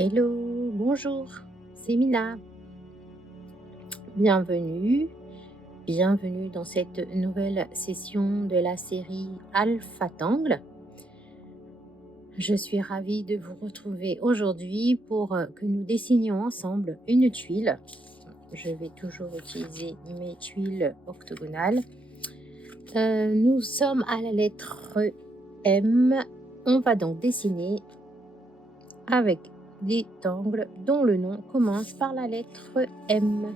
Hello, bonjour, c'est Mina. Bienvenue, bienvenue dans cette nouvelle session de la série Alpha Tangle. Je suis ravie de vous retrouver aujourd'hui pour que nous dessinions ensemble une tuile. Je vais toujours utiliser mes tuiles octogonales. Nous sommes à la lettre M. On va donc dessiner avec des tangles dont le nom commence par la lettre M.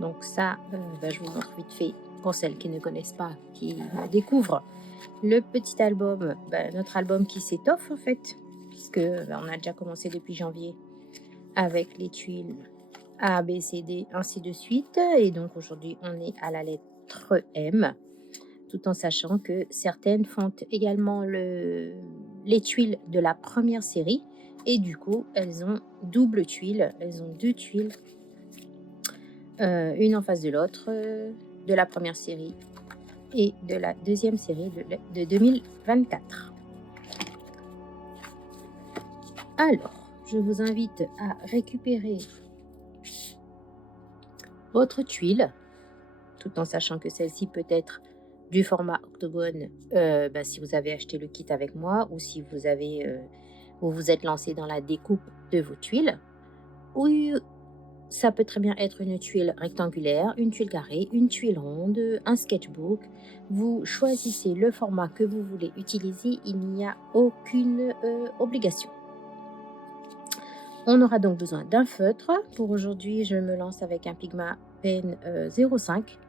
Donc ça, je vous montre vite fait pour celles qui ne connaissent pas, qui me découvrent. Le petit album, notre album qui s'étoffe en fait, puisque on a déjà commencé depuis janvier avec les tuiles A, B, C, D, ainsi de suite. Et donc aujourd'hui, on est à la lettre M, tout en sachant que certaines font également les tuiles de la première série. Et du coup, elles ont double tuile, elles ont deux tuiles, une en face de l'autre, de la première série et de la deuxième série de 2024. Alors, je vous invite à récupérer votre tuile, tout en sachant que celle-ci peut être du format octogone, si vous avez acheté le kit avec moi ou si vous vous êtes lancé dans la découpe de vos tuiles, ou ça peut très bien être une tuile rectangulaire, une tuile carrée, une tuile ronde, un sketchbook. Vous choisissez le format que vous voulez utiliser, il n'y a aucune obligation. On aura donc besoin d'un feutre. Pour aujourd'hui, je me lance avec un Pigma Pen 05,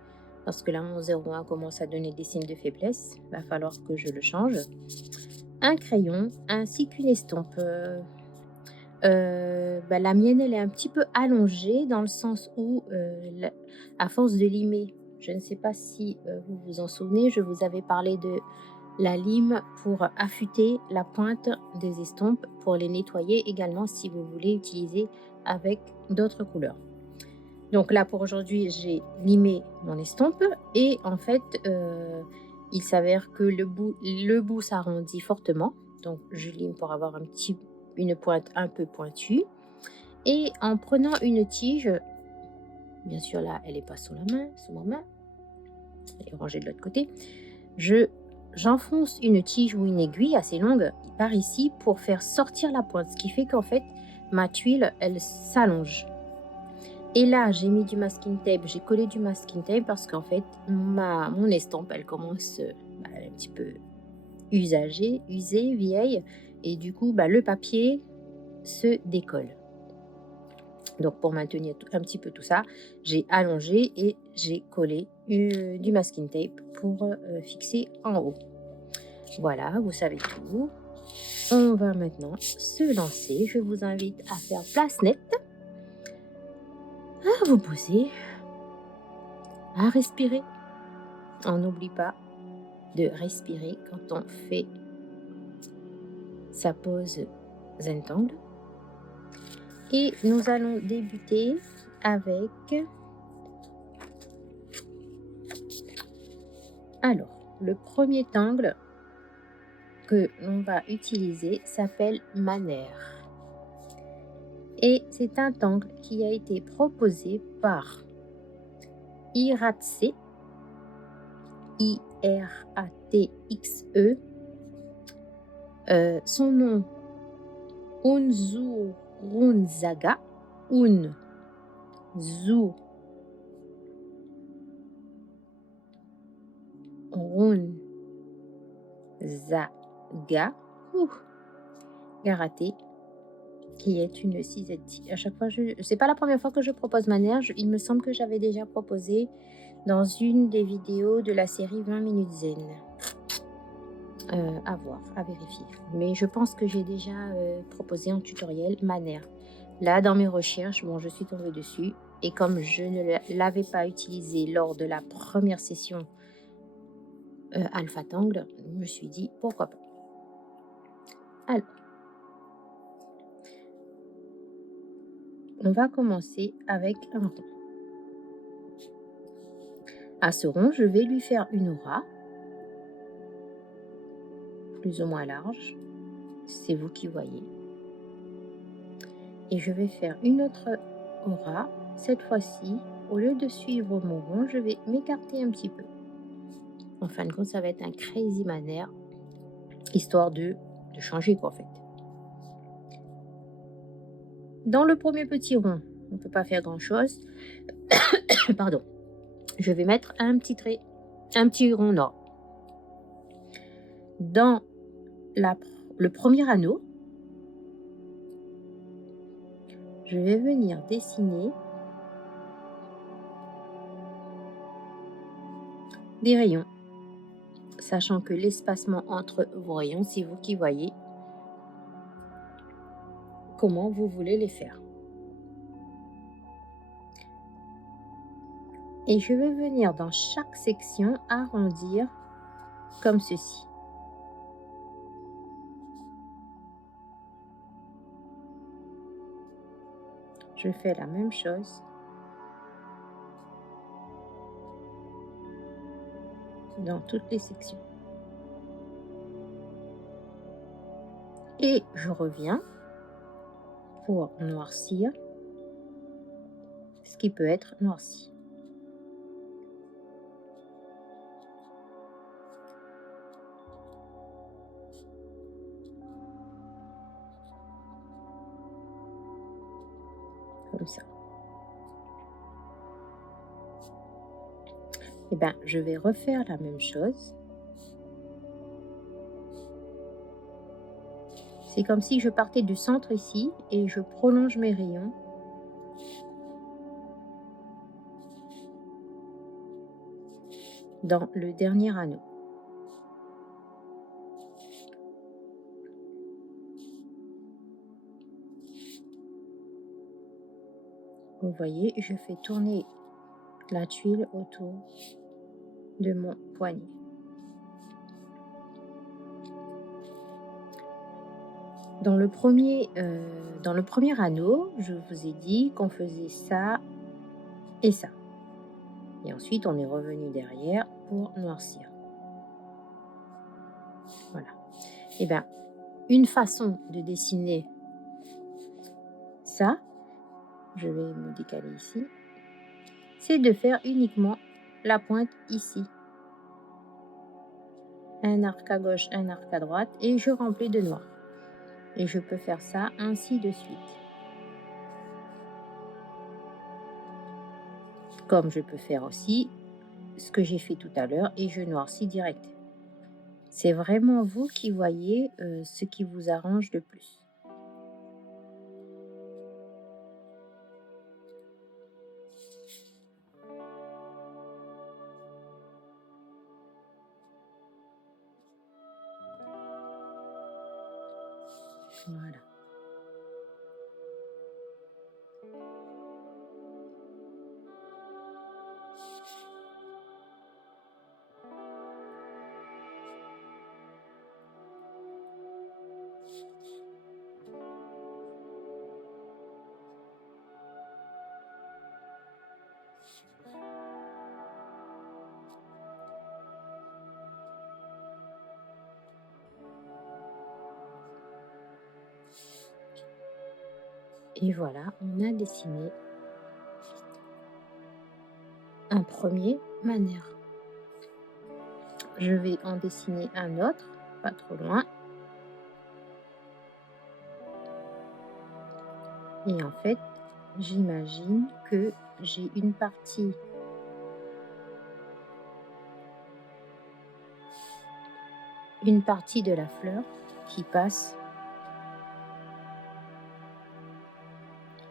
parce que là, mon 01 commence à donner des signes de faiblesse. Il va falloir que je le change. Un crayon, ainsi qu'une estompe. La mienne, elle est un petit peu allongée dans le sens où, à force de limer, je ne sais pas si vous vous en souvenez, je vous avais parlé de la lime pour affûter la pointe des estompes, pour les nettoyer également si vous voulez utiliser avec d'autres couleurs. Donc là, pour aujourd'hui, j'ai limé mon estompe et en fait, il s'avère que le bout s'arrondit fortement. Donc, je lime pour avoir une pointe un peu pointue. Et en prenant une tige, bien sûr là, elle n'est pas sous ma main, elle est rangée de l'autre côté, j'enfonce une tige ou une aiguille assez longue par ici pour faire sortir la pointe, ce qui fait qu'en fait, ma tuile, elle s'allonge. Et là, j'ai mis du masking tape, j'ai collé du masking tape parce qu'en fait, mon estampe, elle commence un petit peu usée, vieille, et du coup, le papier se décolle. Donc, pour maintenir un petit peu tout ça, j'ai allongé et j'ai collé du masking tape pour fixer en haut. Voilà, vous savez tout. On va maintenant se lancer. Je vous invite à faire place nette, à vous poser, à respirer. On n'oublie pas de respirer quand on fait sa pause Zentangle. Et nous allons débuter avec... Alors, le premier tangle que l'on va utiliser s'appelle Manère. Et c'est un tangle qui a été proposé par Iratxe, Iratxe. Son nom, Unzurunzaga, Unzurunzaga, Garaté, qui est une cisette. À chaque fois, c'est pas la première fois que je propose Manère. Il me semble que j'avais déjà proposé dans une des vidéos de la série 20 minutes zen. À voir, à vérifier. Mais je pense que j'ai déjà proposé en tutoriel Manère. Là, dans mes recherches, je suis tombée dessus. Et comme je ne l'avais pas utilisé lors de la première session Alpha Tangle, je me suis dit pourquoi pas. Alors, on va commencer avec un rond. À ce rond, je vais lui faire une aura, plus ou moins large. C'est vous qui voyez. Et je vais faire une autre aura. Cette fois-ci, au lieu de suivre mon rond, je vais m'écarter un petit peu. En fin de compte, ça va être un crazy manner, histoire de changer quoi en fait. Dans le premier petit rond, on ne peut pas faire grand-chose. Pardon. Je vais mettre un petit trait, un petit rond nord. Dans le premier anneau, je vais venir dessiner des rayons, sachant que l'espacement entre vos rayons, c'est vous qui voyez comment vous voulez les faire. Et je vais venir dans chaque section arrondir comme ceci. Je fais la même chose dans toutes les sections. Et je reviens pour noircir ce qui peut être noirci. Comme ça. Et bien, je vais refaire la même chose. C'est comme si je partais du centre ici et je prolonge mes rayons dans le dernier anneau. Vous voyez, je fais tourner la tuile autour de mon poignet. Dans le premier anneau, je vous ai dit qu'on faisait ça et ça. Et ensuite, on est revenu derrière pour noircir. Voilà. Et bien, une façon de dessiner ça, je vais me décaler ici, c'est de faire uniquement la pointe ici. Un arc à gauche, un arc à droite, et je remplis de noir. Et je peux faire ça ainsi de suite. Comme je peux faire aussi ce que j'ai fait tout à l'heure et je noircis direct. C'est vraiment vous qui voyez ce qui vous arrange le plus. Voilà. Et voilà, on a dessiné un premier manère. Je vais en dessiner un autre, pas trop loin. Et en fait, j'imagine que j'ai une partie de la fleur qui passe.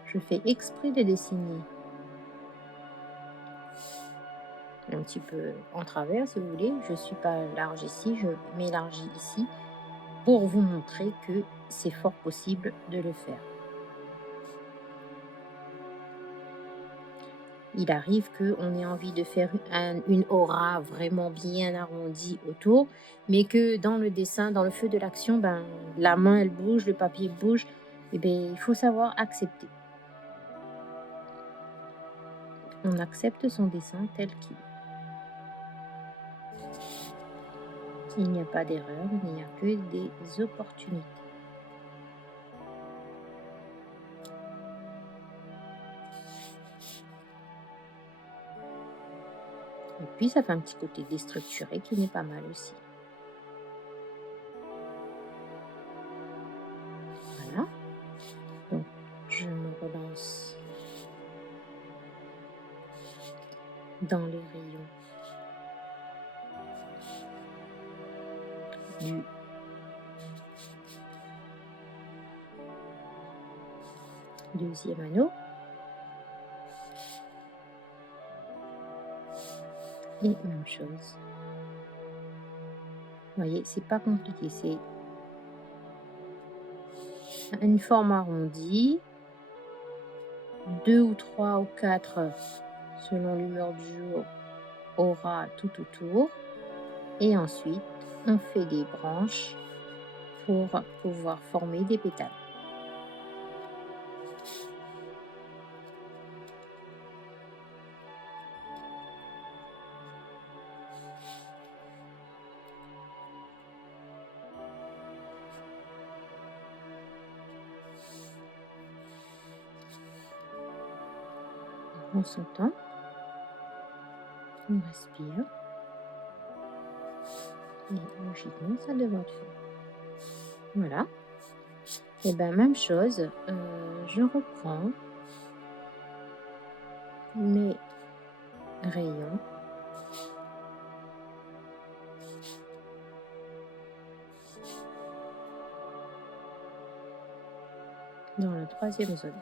Je fais exprès de dessiner un petit peu en travers si vous voulez. Je ne suis pas large ici, je m'élargis ici pour vous montrer que c'est fort possible de le faire. Il arrive qu'on ait envie de faire une aura vraiment bien arrondie autour, mais que dans le dessin, dans le feu de l'action, la main elle bouge, le papier bouge, et il faut savoir accepter. On accepte son dessin tel qu'il est. Il n'y a pas d'erreur, il n'y a que des opportunités. puis ça fait un petit côté déstructuré qui n'est pas mal aussi. Voilà, donc je me relance dans les rayons du deuxième anneau. Et même chose. Vous voyez, c'est pas compliqué, c'est une forme arrondie, 2 ou 3 ou 4 selon l'humeur du jour, aura tout autour. Et ensuite, on fait des branches pour pouvoir former des pétales. On s'entend, on respire. Et logiquement, ça devrait être fait. Voilà. Et bien, même chose, je reprends mes rayons dans la troisième zone.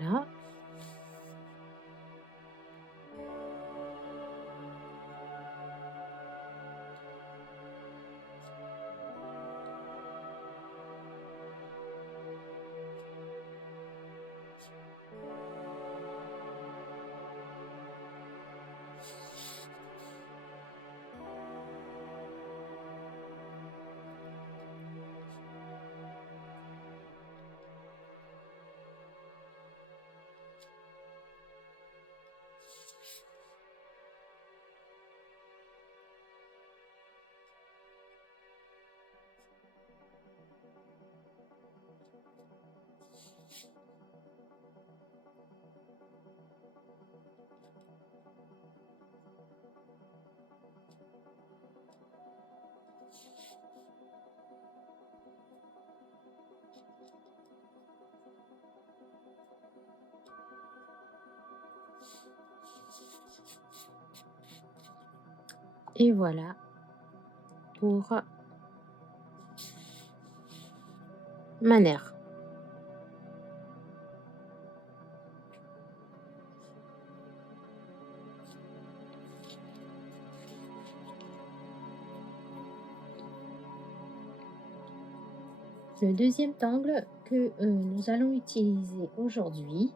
Voilà. Et voilà pour ma nerf. Le deuxième angle que nous allons utiliser aujourd'hui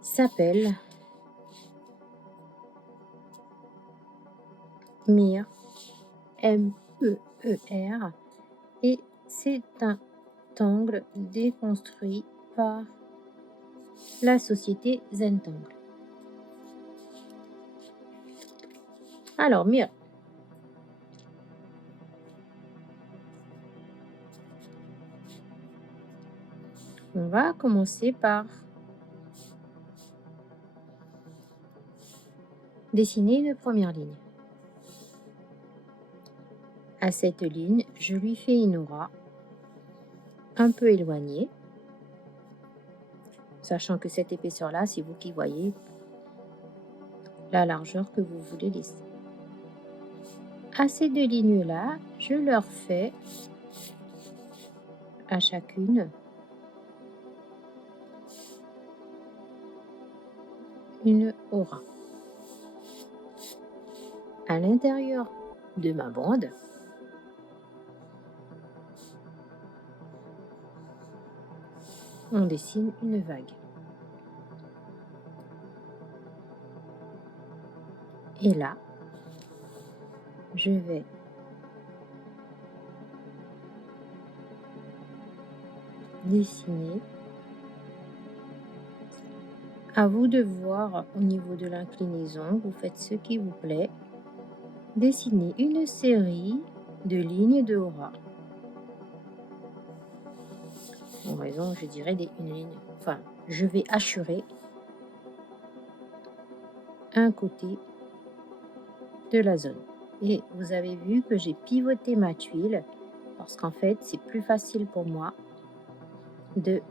s'appelle MER, MEER, et c'est un angle déconstruit par la société Zentangle. Alors, MER. On va commencer par dessiner une première ligne. À cette ligne, je lui fais une aura un peu éloignée, sachant que cette épaisseur-là, c'est vous qui voyez la largeur que vous voulez laisser. À ces deux lignes-là, je leur fais à chacune une aura. À l'intérieur de ma bande, on dessine une vague. Et là, je vais dessiner À vous de voir au niveau de l'inclinaison, vous faites ce qui vous plaît. Dessinez une série de lignes de aura. En raison, je dirais, une ligne. Enfin, je vais hachurer un côté de la zone. Et vous avez vu que j'ai pivoté ma tuile parce qu'en fait, c'est plus facile pour moi de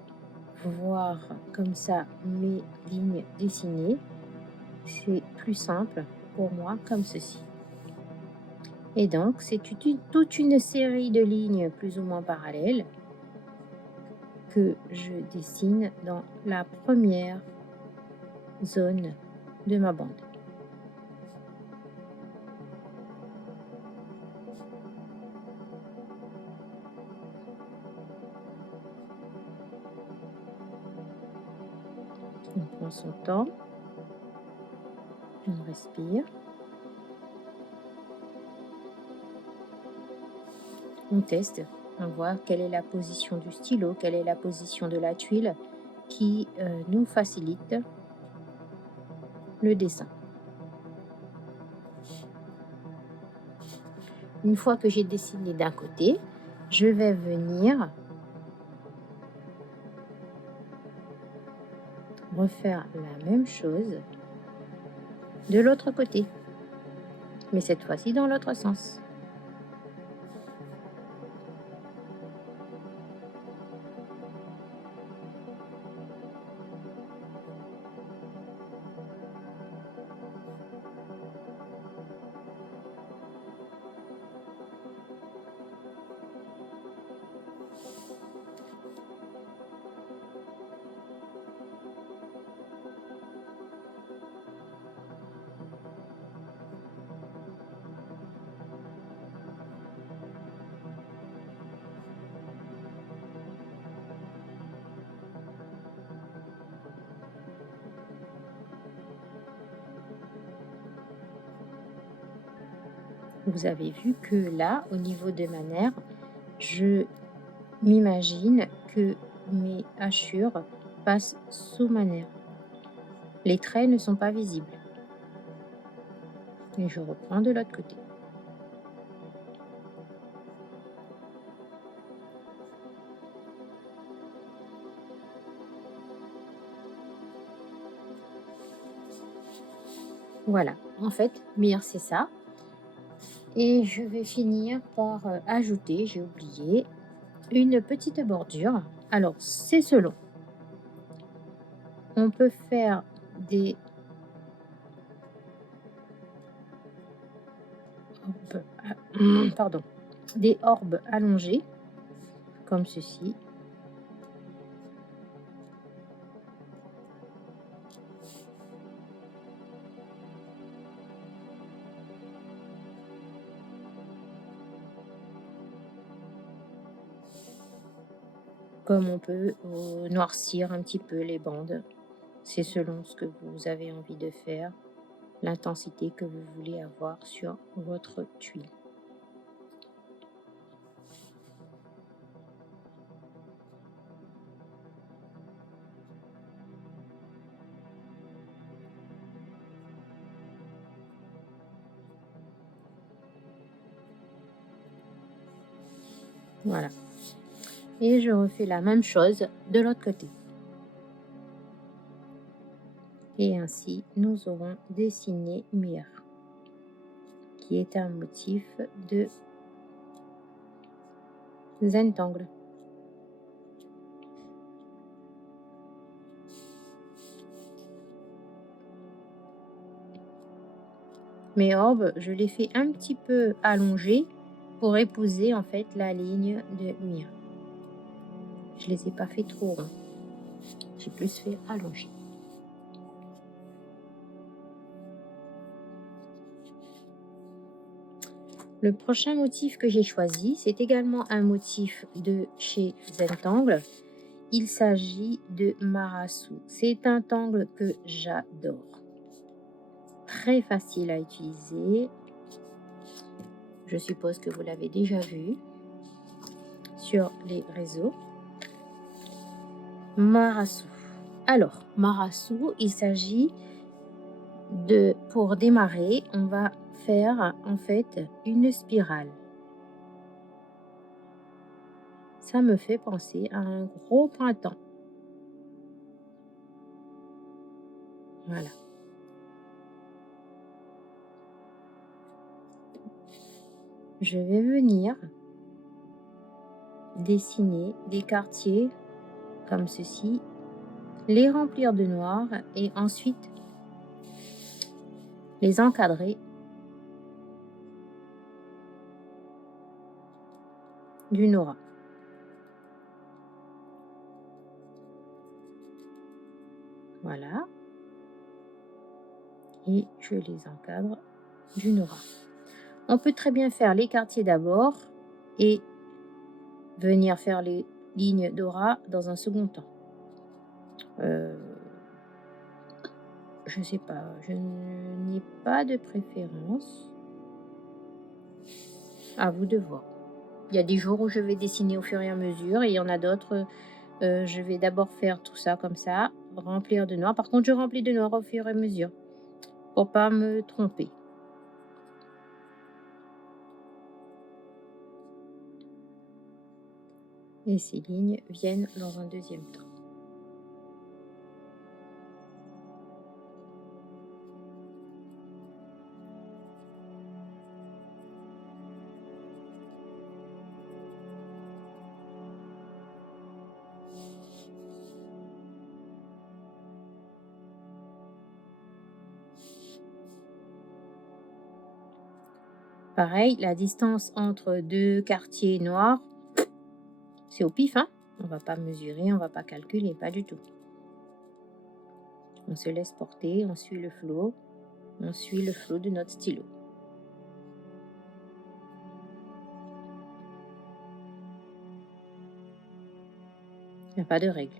voir comme ça mes lignes dessinées. C'est plus simple pour moi comme ceci. Et donc, c'est toute une série de lignes plus ou moins parallèles que je dessine dans la première zone de ma bande. On prend son temps, on respire, on teste, on voit quelle est la position du stylo, quelle est la position de la tuile qui nous facilite le dessin. Une fois que j'ai dessiné d'un côté, je vais venir refaire la même chose de l'autre côté, mais cette fois-ci dans l'autre sens. Vous avez vu que là, au niveau de ma nerf, je m'imagine que mes hachures passent sous ma nerf. Les traits ne sont pas visibles. Et je reprends de l'autre côté. Voilà, en fait, mire, c'est ça. Et je vais finir par ajouter, j'ai oublié, une petite bordure. Alors, c'est selon. On peut faire des pardon, des orbes allongés, comme ceci. Comme on peut noircir un petit peu les bandes. C'est selon ce que vous avez envie de faire, l'intensité que vous voulez avoir sur votre tuile. Voilà. Et je refais la même chose de l'autre côté. Et ainsi, nous aurons dessiné Mir, qui est un motif de Zentangle. Mes orbes, je les fais un petit peu allongés pour épouser en fait la ligne de Mir. Je les ai pas fait trop ronds. J'ai plus fait allonger. Le prochain motif que j'ai choisi, c'est également un motif de chez Zentangle. Il s'agit de Marasu. C'est un tangle que j'adore. Très facile à utiliser. Je suppose que vous l'avez déjà vu sur les réseaux. Marasu. Alors, Marasu, il s'agit pour démarrer, on va faire en fait une spirale. Ça me fait penser à un gros printemps. Voilà. Je vais venir dessiner des quartiers comme ceci, les remplir de noir et ensuite les encadrer d'une aura. Voilà. Et je les encadre d'une aura. On peut très bien faire les quartiers d'abord et venir faire les lignes d'aura dans un second temps. Je ne sais pas, je n'ai pas de préférence. À vous de voir. Il y a des jours où je vais dessiner au fur et à mesure et il y en a d'autres, je vais d'abord faire tout ça comme ça, remplir de noir. Par contre, je remplis de noir au fur et à mesure pour pas me tromper. Et ces lignes viennent dans un deuxième temps. Pareil, la distance entre deux quartiers noirs, c'est au pif, hein. On va pas mesurer, on va pas calculer, pas du tout. On se laisse porter, on suit le flot de notre stylo. Il n'y a pas de règle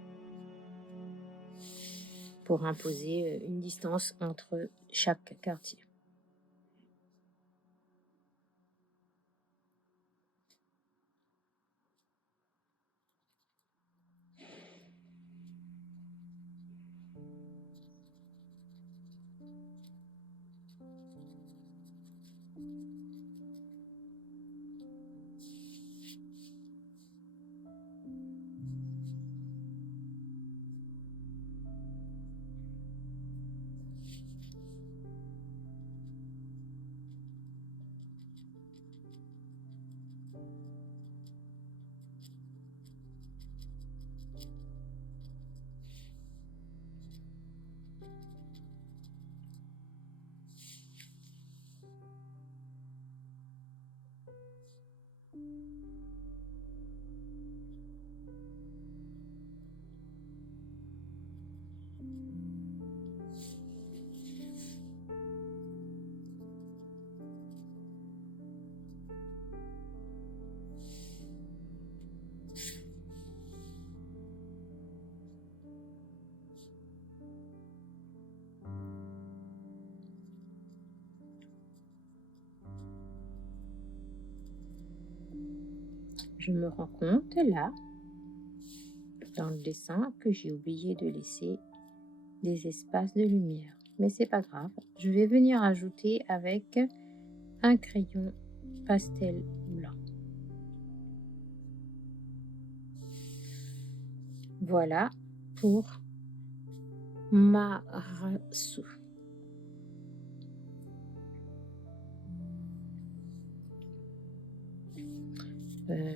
pour imposer une distance entre chaque quartier. Je me rends compte là, dans le dessin, que j'ai oublié de laisser des espaces de lumière. Mais c'est pas grave, je vais venir ajouter avec un crayon pastel blanc. Voilà pour Marasu.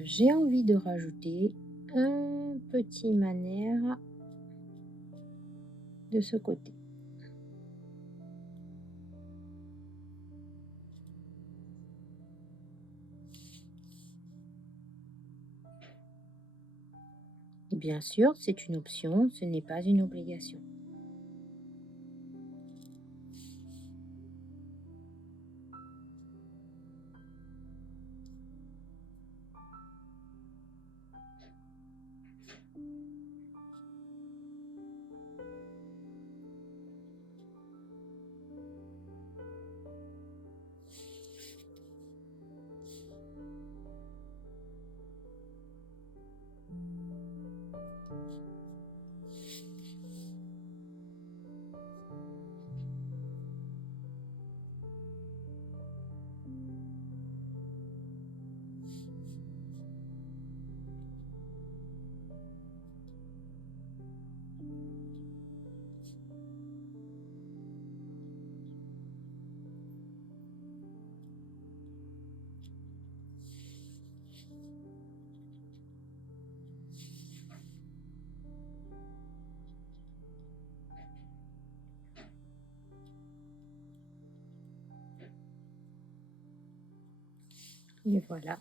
J'ai envie de rajouter un petit manère de ce côté. Bien sûr, c'est une option, ce n'est pas une obligation. Et voilà.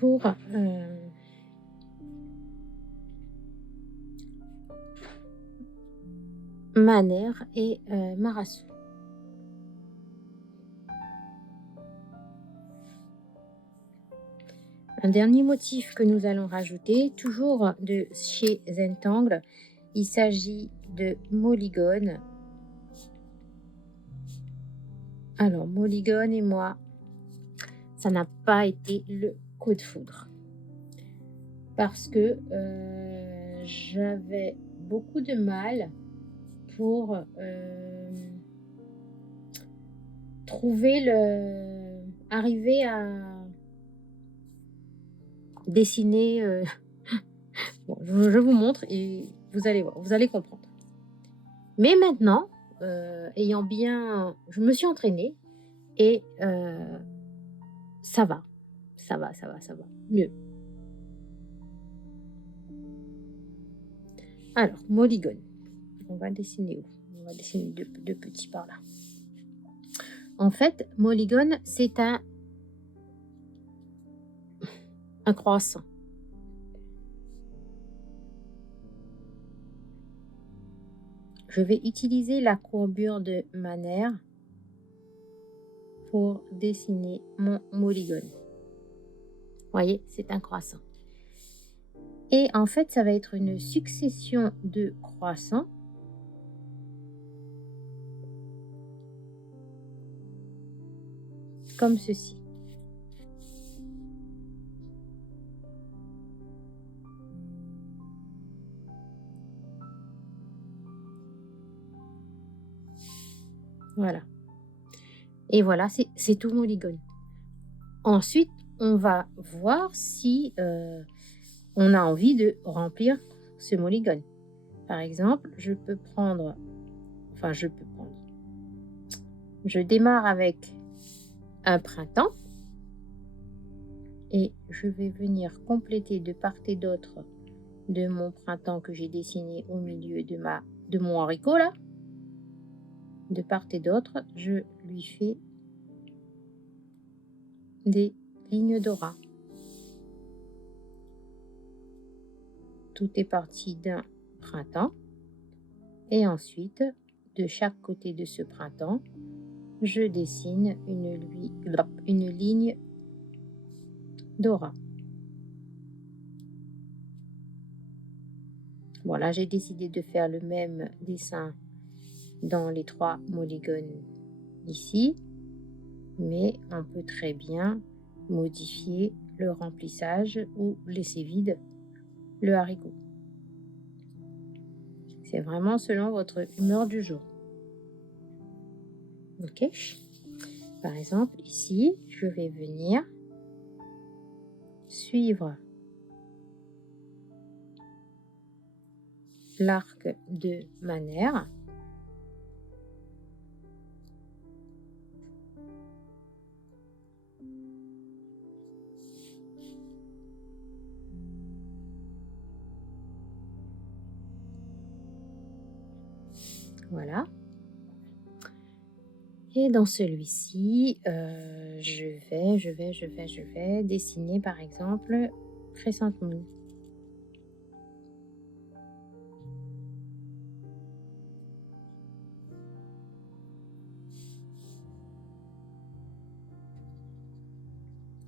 Pour Maner et Marassou. Un dernier motif que nous allons rajouter, toujours de chez Zentangle, il s'agit de Molygone. Alors, Molygone et moi, ça n'a pas été le coup de foudre. Parce que j'avais beaucoup de mal pour arriver à dessiner. Bon, je vous montre et vous allez voir, vous allez comprendre. Mais maintenant, je me suis entraînée et ça va, mieux. Alors, Molygone. On va dessiner où? On va dessiner deux petits par là. En fait, Molygone, c'est un croissant. Je vais utiliser la courbure de Maner pour dessiner mon Molygone. Vous voyez, c'est un croissant. Et en fait, ça va être une succession de croissants comme ceci. Voilà. Et voilà, c'est tout Molygone. Ensuite, on va voir si on a envie de remplir ce Molygone. Par exemple, je démarre avec un printemps et je vais venir compléter de part et d'autre de mon printemps que j'ai dessiné au milieu de mon haricot là. De part et d'autre, je lui fais des lignes d'aura. Tout est parti d'un printemps et ensuite, de chaque côté de ce printemps, je dessine une ligne d'aura. Voilà, j'ai décidé de faire le même dessin dans les 3 Molygones ici, mais on peut très bien modifier le remplissage ou laisser vide le haricot. C'est vraiment selon votre humeur du jour. Ok. Par exemple, ici, je vais venir suivre l'arc de Maner. Voilà. Et dans celui-ci, je vais dessiner par exemple Crescent Moon.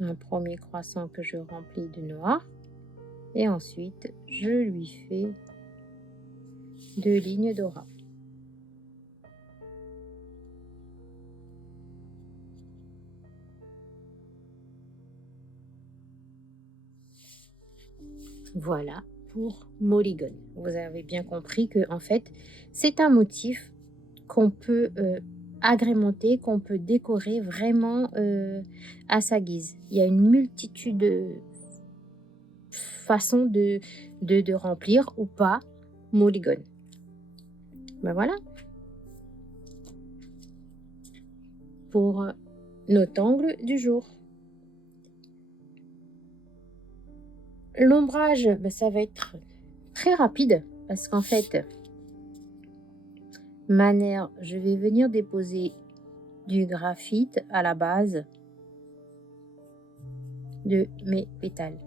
Un premier croissant que je remplis de noir et ensuite je lui fais 2 lignes d'aura. Voilà pour Molygone. Vous avez bien compris que en fait, c'est un motif qu'on peut agrémenter, qu'on peut décorer vraiment à sa guise. Il y a une multitude de façons de remplir ou pas Molygone. Ben voilà. Pour notre angle du jour. L'ombrage, ça va être très rapide parce qu'en fait, manière, je vais venir déposer du graphite à la base de mes pétales.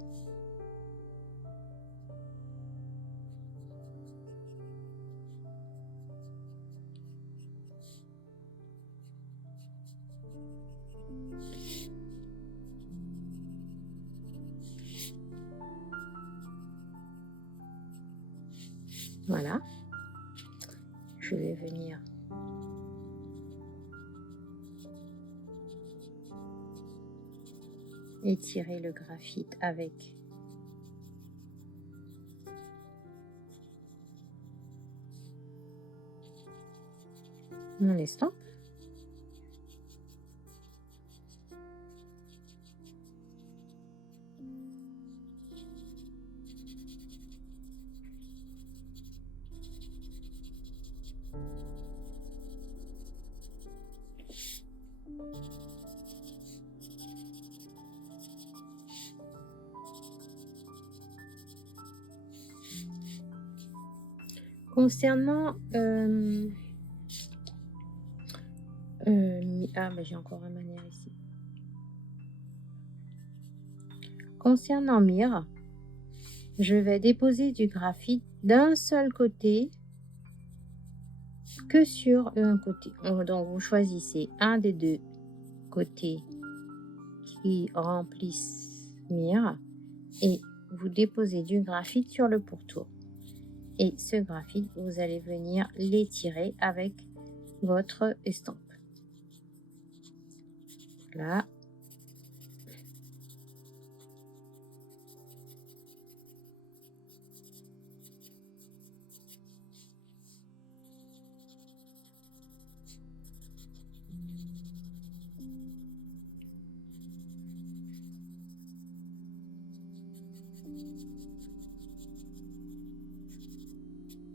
Voilà, je vais venir étirer le graphite avec mon estampe. Concernant j'ai encore un manière ici. Concernant Mire, je vais déposer du graphite d'un seul côté que sur un côté. Donc vous choisissez un des deux côtés qui remplissent Mire et vous déposez du graphite sur le pourtour. Et ce graphite, vous allez venir l'étirer avec votre estampe. Là.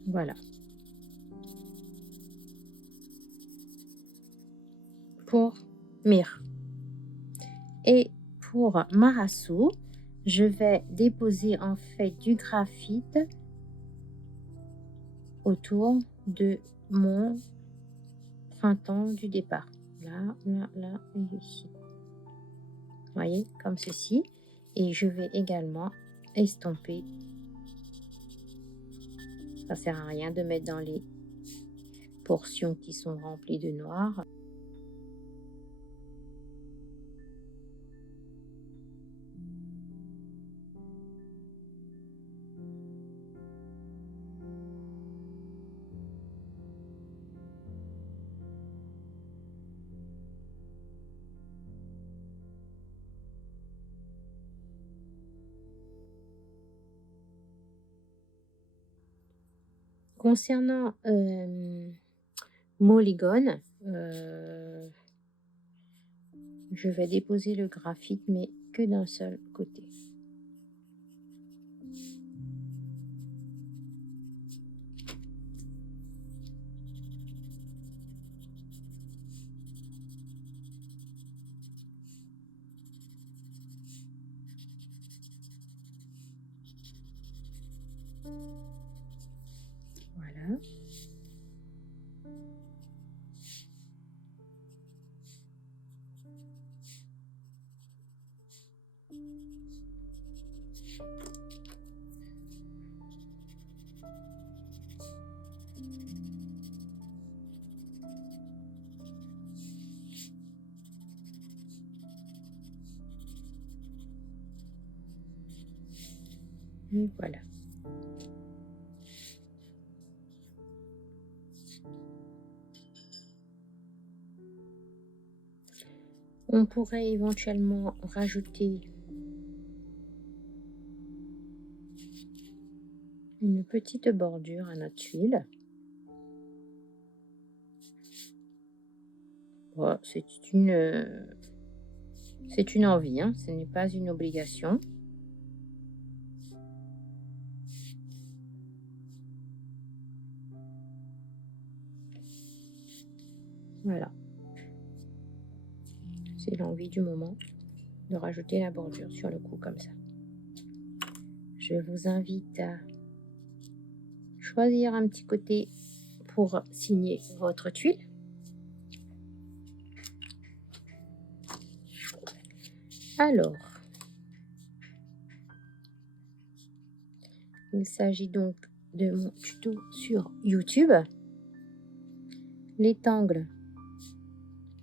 Voilà. Pour Mire. Et pour Marasu, je vais déposer en fait du graphite autour de mon printemps du départ. Là, là, là et ici. Vous voyez, comme ceci. Et je vais également estomper. Ça sert à rien de mettre dans les portions qui sont remplies de noir. Concernant Molygone, je vais déposer le graphite, mais que d'un seul côté. Voilà. Et voilà. On pourrait éventuellement rajouter une petite bordure à notre tuile. Bon, c'est une envie, hein, ce n'est pas une obligation. Voilà. C'est l'envie du moment de rajouter la bordure sur le cou comme ça. Je vous invite à choisir un petit côté pour signer votre tuile. Alors, il s'agit donc de mon tuto sur YouTube. L'étangle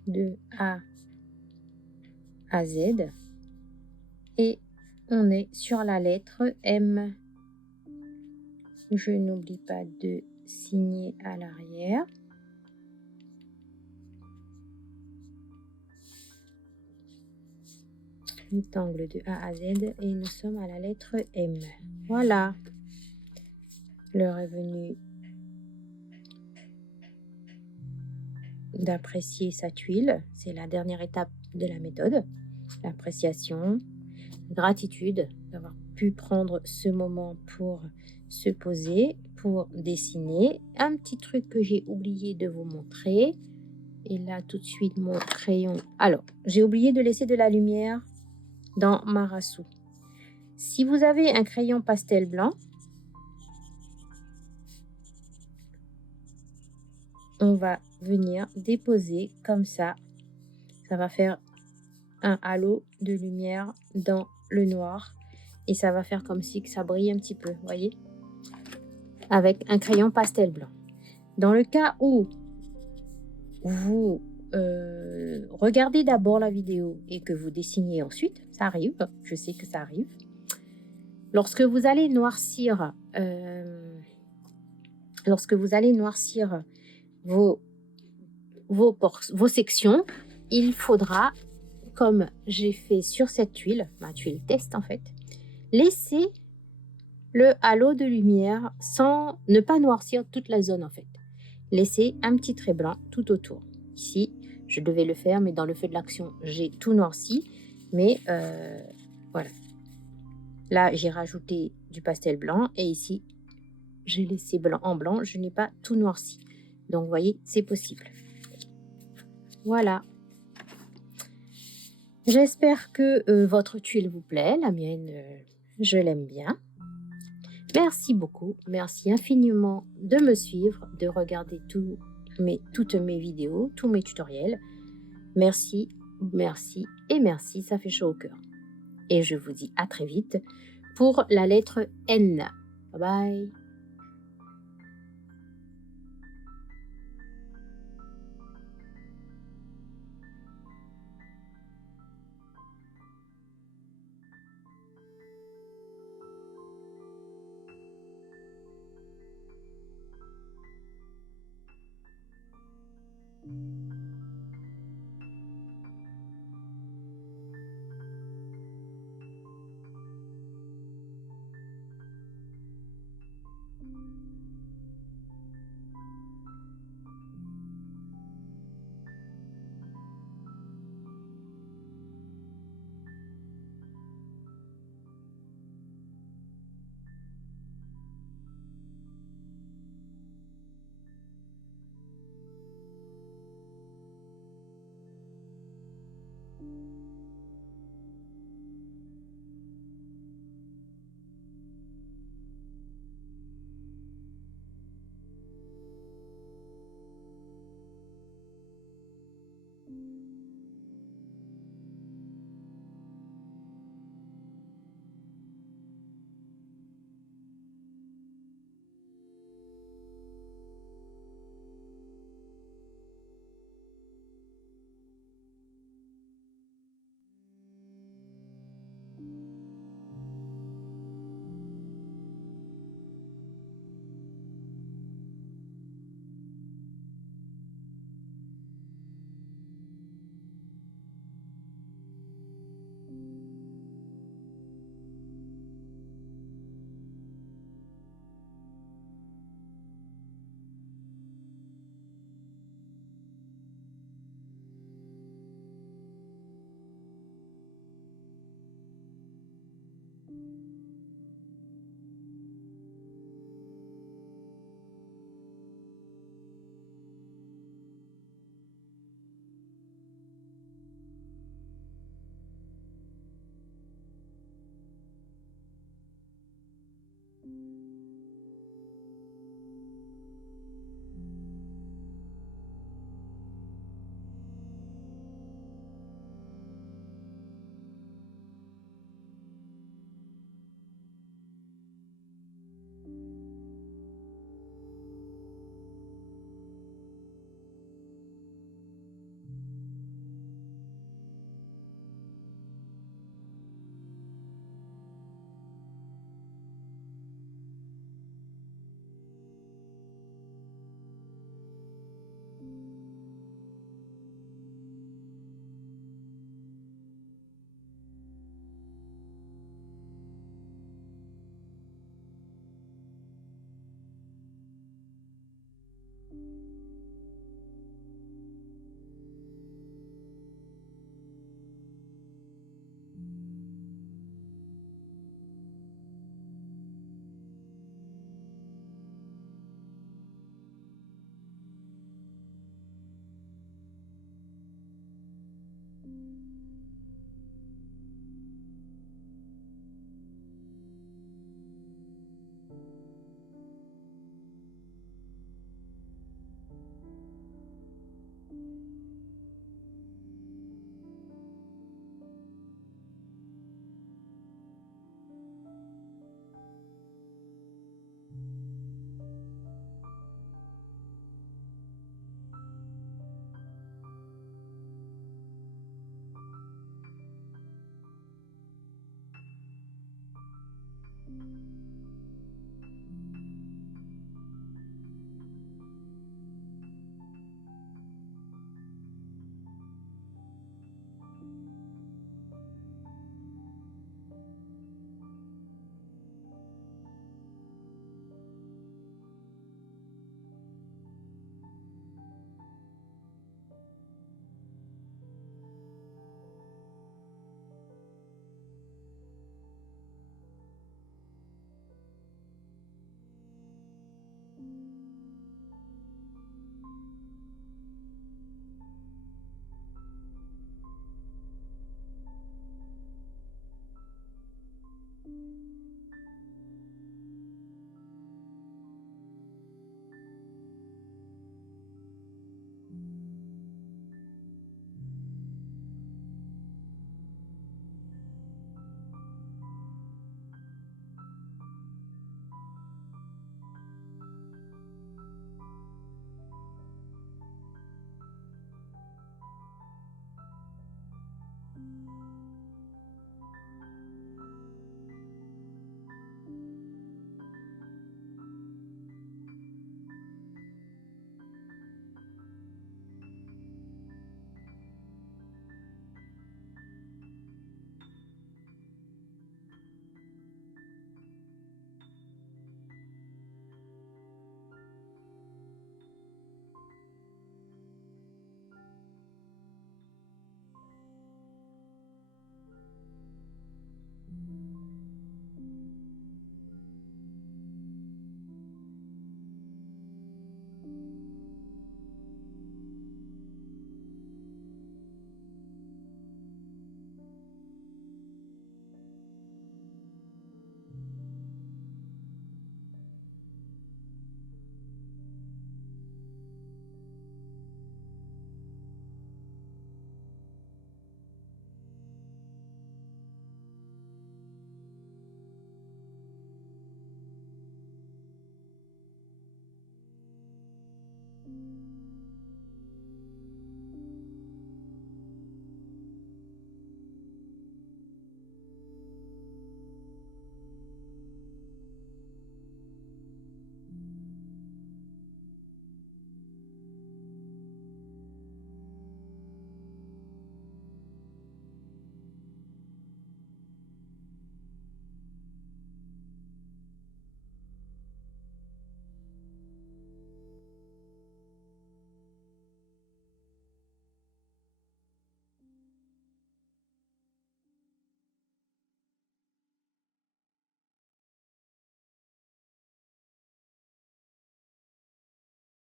de A à Z. Et on est sur la lettre M. Je n'oublie pas de signer à l'arrière. Rectangle de A à Z et nous sommes à la lettre M. Voilà. L'heure est venue d'apprécier sa tuile. C'est la dernière étape de la méthode. L'appréciation, gratitude d'avoir pu prendre ce moment pour se poser, pour dessiner. Un petit truc que j'ai oublié de vous montrer. Et là, tout de suite, mon crayon. Alors, j'ai oublié de laisser de la lumière dans ma rassou. Si vous avez un crayon pastel blanc, on va venir déposer comme ça. Ça va faire un halo de lumière dans le noir. Et ça va faire comme si que ça brille un petit peu, voyez, avec un crayon pastel blanc. Dans le cas où vous regardez d'abord la vidéo et que vous dessinez ensuite, ça arrive, je sais que ça arrive. Lorsque vous allez noircir, vos sections, il faudra, comme j'ai fait sur cette tuile, ma tuile test en fait, laisser le halo de lumière sans ne pas noircir toute la zone en fait. Laissez un petit trait blanc tout autour. Ici, je devais le faire, mais dans le feu de l'action, j'ai tout noirci. Mais voilà. Là, j'ai rajouté du pastel blanc et ici, j'ai laissé blanc en blanc. Je n'ai pas tout noirci. Donc, vous voyez, c'est possible. Voilà. J'espère que votre tuile vous plaît. La mienne, je l'aime bien. Merci beaucoup. Merci infiniment de me suivre, de regarder toutes mes vidéos, tous mes tutoriels. Merci, merci et merci. Ça fait chaud au cœur. Et je vous dis à très vite pour la lettre N. Bye bye.